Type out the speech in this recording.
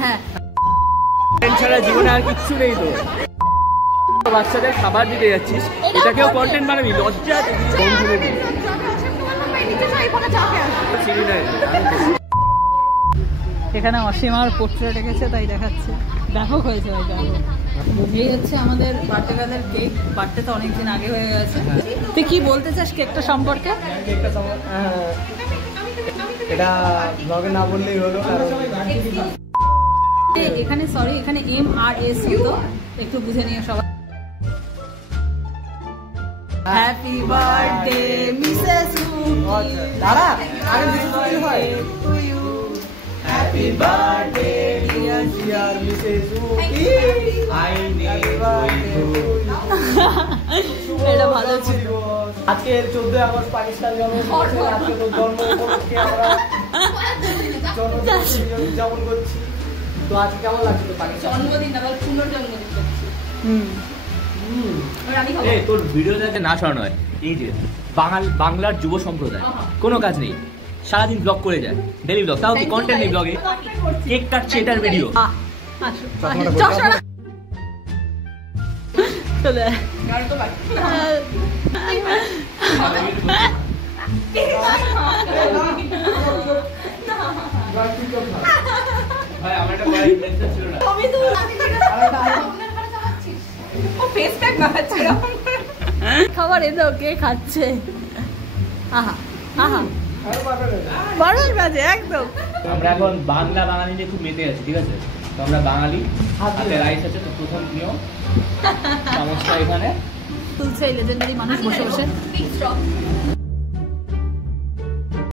হ্যাঁ ছাড়া জীবনে আর কিচ্ছু নেই তো বাচ্চাদের খাবার দিতে যাচ্ছিস এটাকেও কন্টেন্ট বানাবি লজ্জা এখানে অসীমার পোর্ট্রেট রেখেছে তাই দেখাচ্ছে ব্যাপক হয়েছে ভাই ব্যাপক এই হচ্ছে আমাদের বার্থডে গার্লের কেক বার্থডে তো অনেকদিন আগে হয়ে গেছে তুই কি বলতে চাস কেকটা সম্পর্কে এটা ব্লগে না বললেই হলো এখানে সরি এখানে MRS হতো একটু বুঝে নিয়ে সবাই হ্যাপি বার্থডে মিসেস দাঁড়া আগে কিছু হয় হ্যাপি বার্থডে ডিয়ার মিসেস এটা ভালো ছিল আজকে 14 আগস্ট পাকিস্তান আজকে তো জন্ম উপলক্ষে আমরা উদযাপন করছি তো আজকে কেমন লাগছে জন্মদিন না বল পুনর্জন্মদিন তোর ভিডিও যাতে না সরানো হয় এই যে বাংলার যুব সম্প্রদায় কোনো কাজ নেই সারাদিন ব্লগ করে যায় ডেলি ব্লগ তাও কি কন্টেন্ট নেই ব্লগে কেক কাটছে এটার ভিডিও চলে খাবার এলো কে খাচ্ছে আহা আহা 12 বাজে একদম আমরা এখন বাংলা বাঙালি নিয়ে খুব মেতে আছি ঠিক আছে তো আমরা বাঙালি হাতে রাইস আছে তো প্রথম নিও সমস্যা এখানে তুলছে লেজেন্ডারি মানুষ বসে বসে